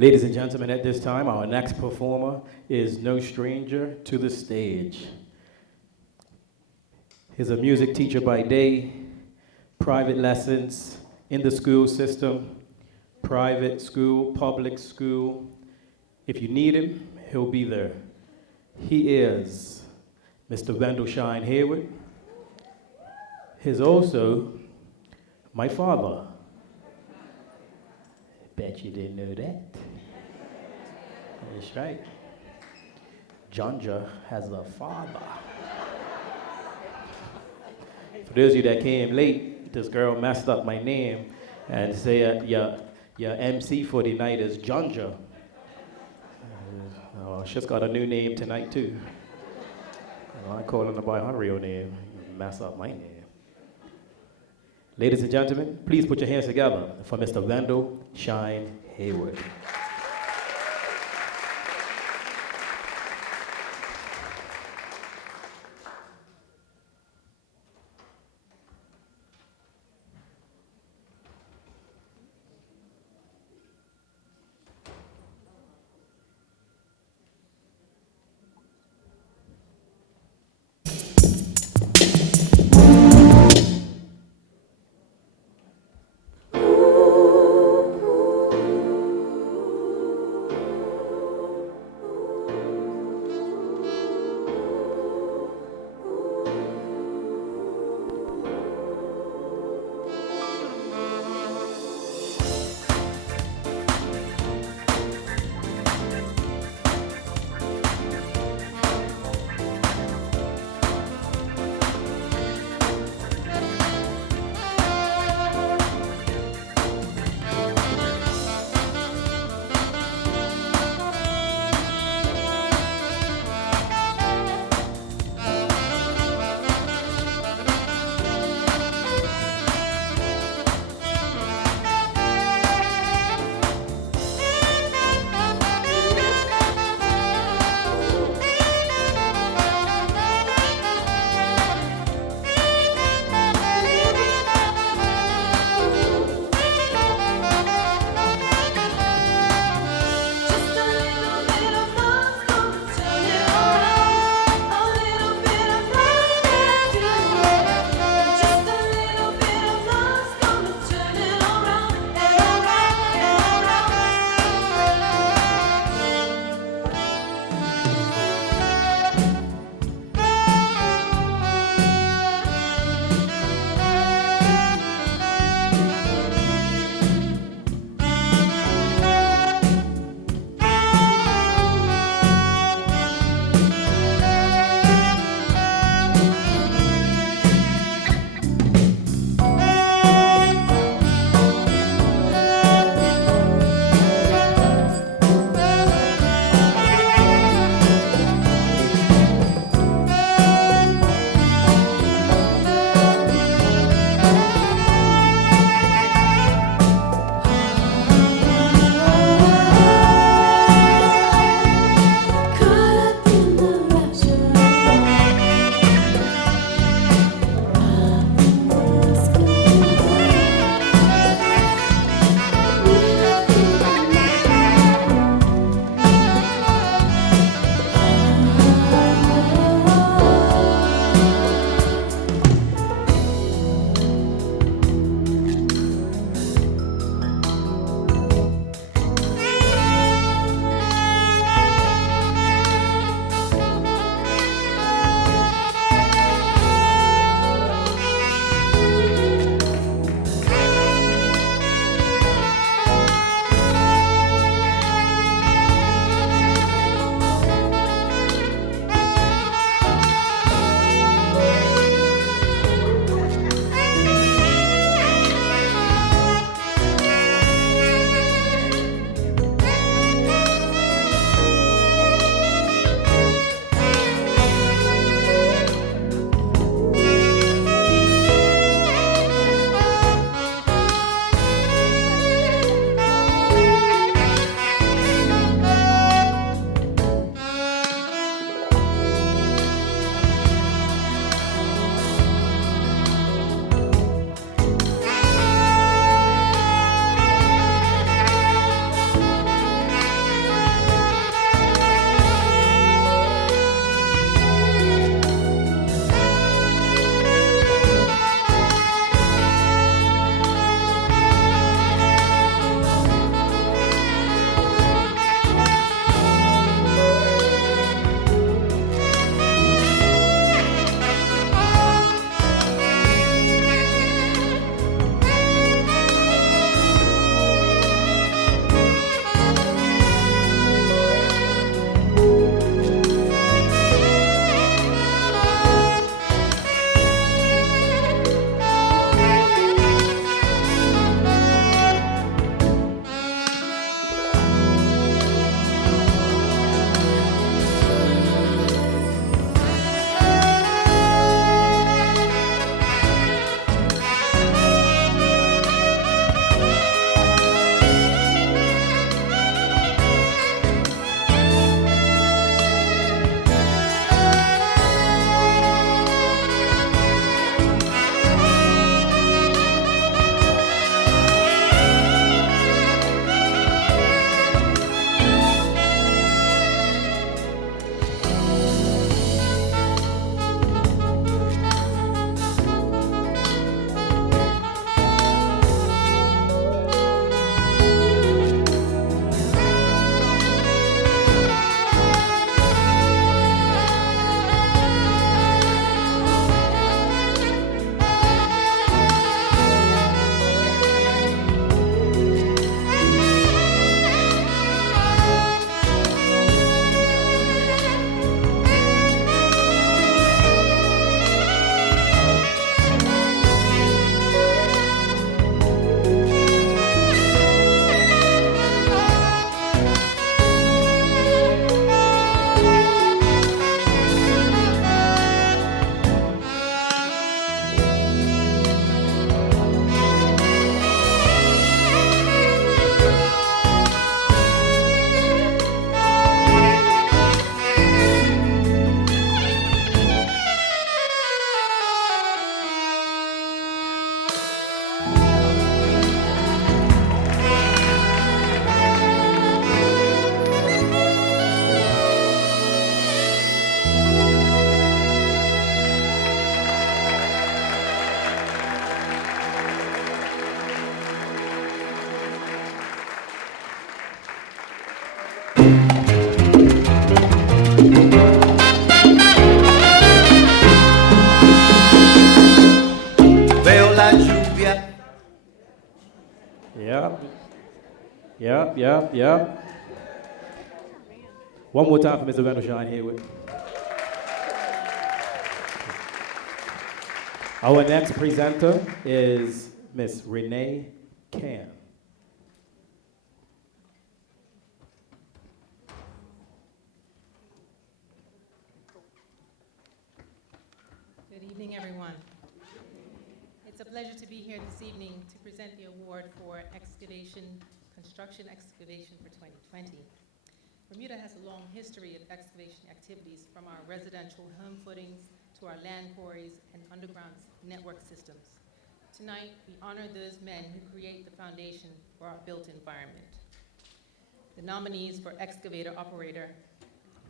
Ladies and gentlemen, at this time, our next performer is no stranger to the stage. He's a music teacher by day, private lessons in the school system, private school, public school. If you need him, he'll be there. He is Mr. Wendell Shine Hayward. He's also my father. Bet you didn't know that. That's right. Jonja has a father. For those of you that came late, this girl messed up my name and said your MC for the night is Jonja. Oh, she's got a new name tonight too. I call her by her real name. You mess up my name. Ladies and gentlemen, please put your hands together for Mr. Wendell Shine Hayward. Yep. Yep, yep, yep. One more time for Mr. Rendelshine here with. Our next presenter is Miss Renee Cam. Good evening, everyone. It's a pleasure to be here this evening to present the award for construction excavation for 2020. Bermuda has a long history of excavation activities, from our residential home footings to our land quarries and underground network systems. Tonight, we honor those men who create the foundation for our built environment. The nominees for Excavator Operator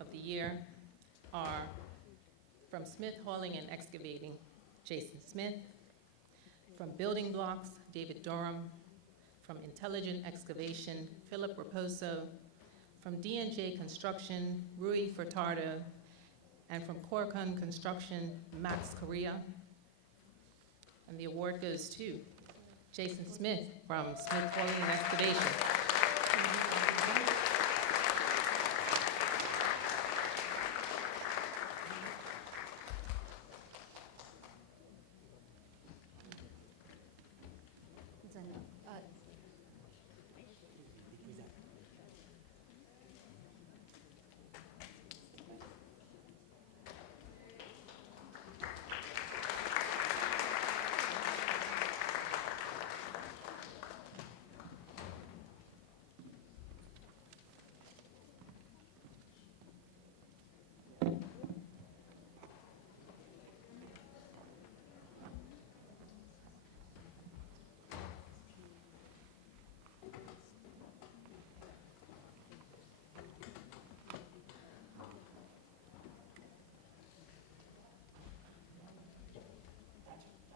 of the Year are, from Smith Hauling and Excavating, Jason Smith; from Building Blocks, David Durham; from Intelligent Excavation, Philip Raposo; from D&J Construction, Rui Furtado; and from Corcon Construction, Max Correa. And the award goes to Jason Smith from Smith Hauling and Excavation.